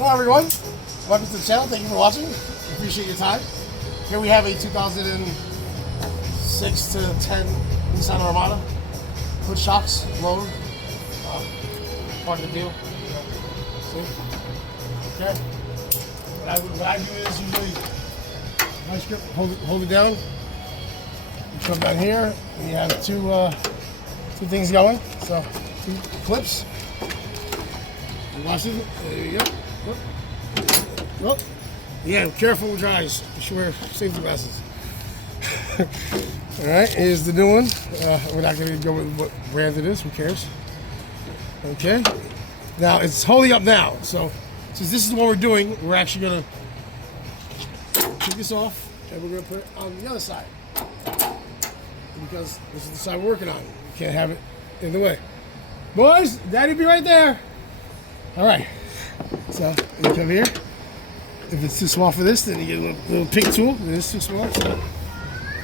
Hello everyone, welcome to the channel. Thank you for watching. Appreciate your time. Here we have a 2006 to 10 Nissan Armada. Hood shocks, load, part of the deal. See? Okay. What I do is usually nice grip, hold it down. You come down here, and you have two things going. So 2 clips. You watch it. There you go. Whoop. Yeah, careful with your eyes. You should wear safety glasses. Alright, here's the new one. We're not going to go with what brand it is. Who cares? Okay. Now, it's holding up now. So, since this is what we're doing, we're actually going to take this off and we're going to put it on the other side. Because this is the side we're working on. We can't have it in the way. Boys, Daddy be right there. Alright. So, you come here. If it's too small for this, then you get a little pick tool. It is too small. So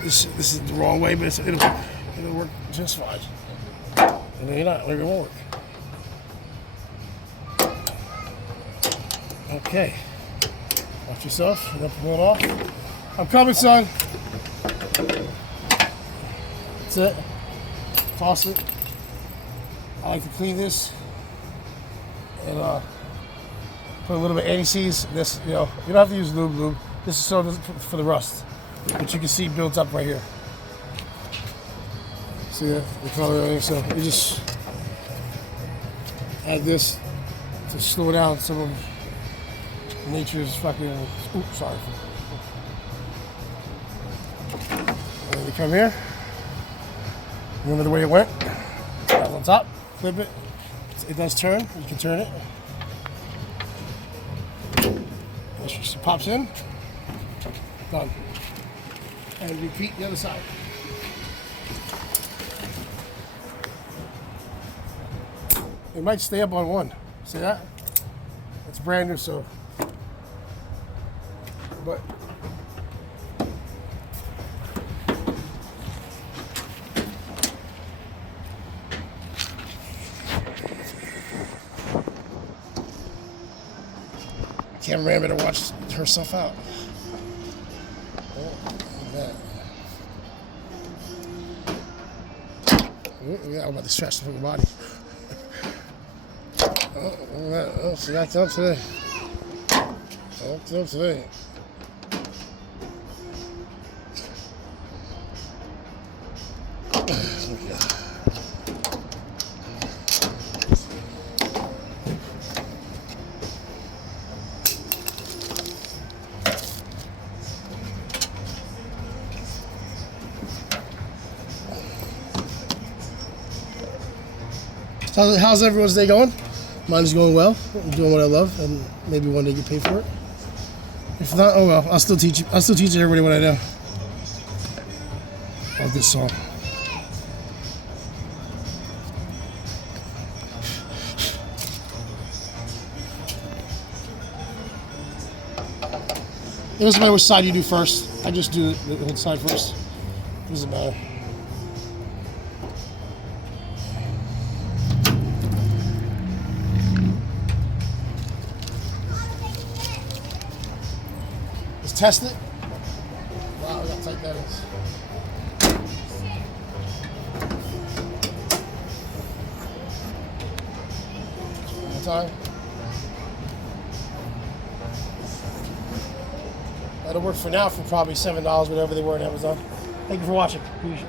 this is the wrong way, but it'll work just fine. And then it won't work. Okay. Watch yourself. You don't pull it off. I'm coming, son. That's it. Toss it. I like to clean this and put a little bit of anti-seize. This, you don't have to use lube. This is so for the rust, which you can see built up right here. See the color? So you just add this to slow down some of nature's fucking. Oops, sorry. And you come here. Remember the way it went? That on top. Flip it. It does turn. You can turn it. She pops in, done, and repeat the other side. It might stay up on one. See that? It's brand new, so. But cameraman better watch herself out. Oh, look at that. Oh, yeah, I'm about to stretch the fucking body. Oh, look at that. Oh, so that's up today. Up today. How's everyone's day going? Mine's going well. I'm doing what I love, and maybe one day get paid for it. If not, oh well. I'll still teach everybody what I know. Love this song. It doesn't matter which side you do first. I just do the hood side first. It doesn't matter. Test it. Wow, look how tight that is. One more time. That'll work for now for probably $7, whatever they were on Amazon. Thank you for watching. Appreciate it.